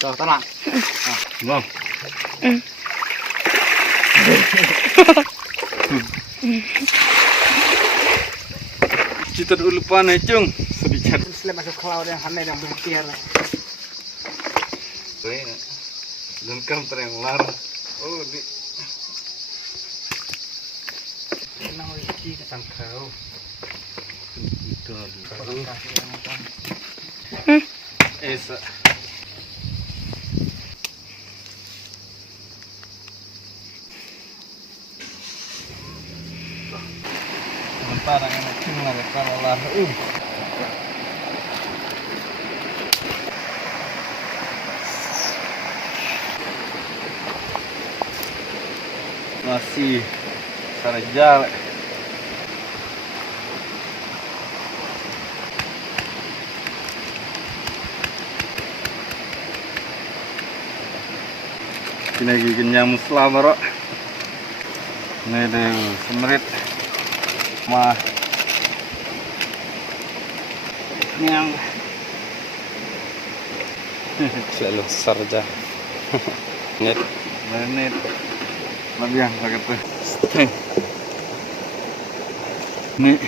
Rồi tao làm. Vâng. Kita dulu panen cung. Sedikit. Selain masuk cloud yang hamil yang bertiar. Lengkap terenglar. Oh di. Kenang rezeki kesan kau. Itu baru. Esa. Sementara yang cuma kalau lar. Masih sarjal. Kini kenyang musla bro. Ini deh semerit mah yang Selalu sarja. Net. menit lebih yang sakit tuh. Nih.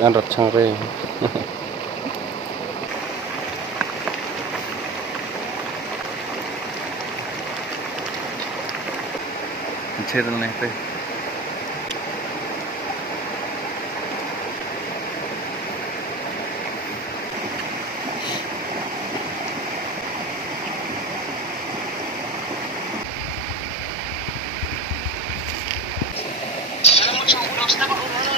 An rat changre. Channel này đây. Mucho gusto.